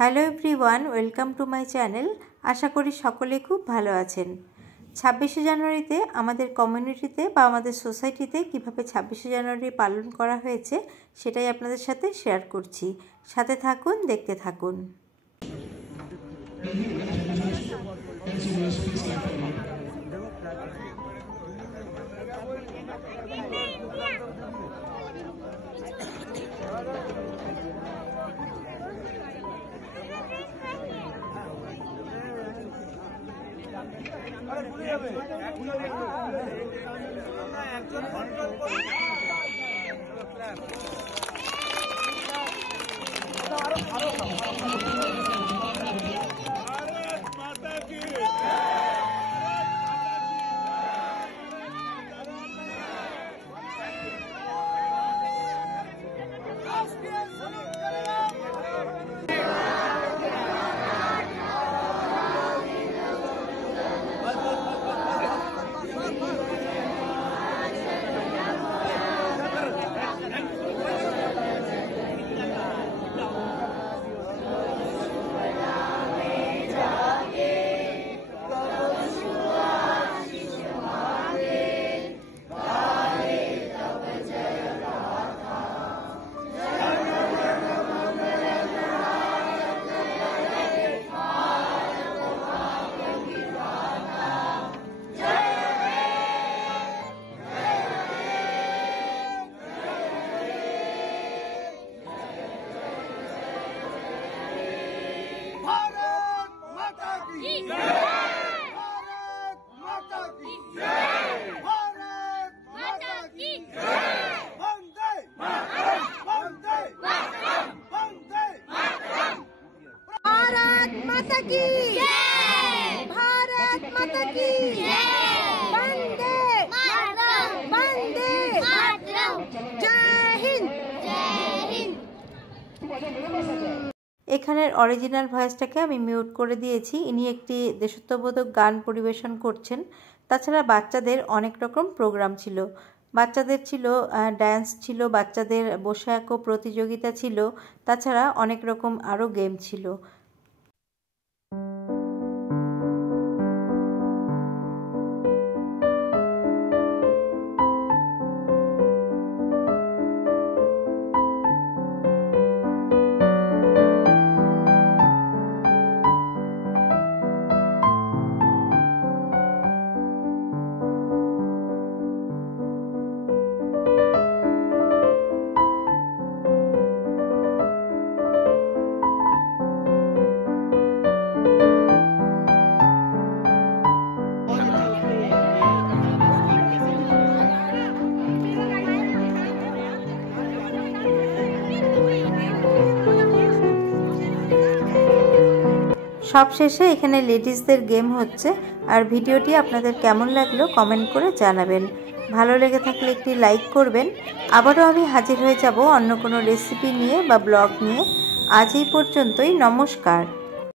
Hello everyone, welcome to my channel. আশা করি সকলে খুব ভালো আছেন। 26শে জানুয়ারিতে আমাদের কমিউনিটিতে বা আমাদের সোসাইটিতে কিভাবে 26শে জানুয়ারি পালন করা হয়েছে সেটাই আপনাদের সাথে শেয়ার করছি। সাথে থাকুন, দেখতে থাকুন। এখানের অরিজিনাল ভয়েসটাকে আমি মিউট করে দিয়েছি। ইনি একটি দেশাত্মবোধক গান পরিবেশন করছেন। তাছাড়া বাচ্চাদের অনেক রকম প্রোগ্রাম ছিল। বাচ্চাদের ছিল ড্যান্স ছিল, বাচ্চাদের বসে আঁকো প্রতিযোগিতা ছিল, তাছাড়া অনেক রকম আরও গেম ছিল। সবশেষে এখানে লেডিসদের গেম হচ্ছে। আর ভিডিওটি আপনাদের কেমন লাগলো কমেন্ট করে জানাবেন। ভালো লেগে থাকলে একটি লাইক করবেন। আবারও আমি হাজির হয়ে যাব অন্য কোনো রেসিপি নিয়ে বা ব্লগ নিয়ে। আজ এই পর্যন্তই। নমস্কার।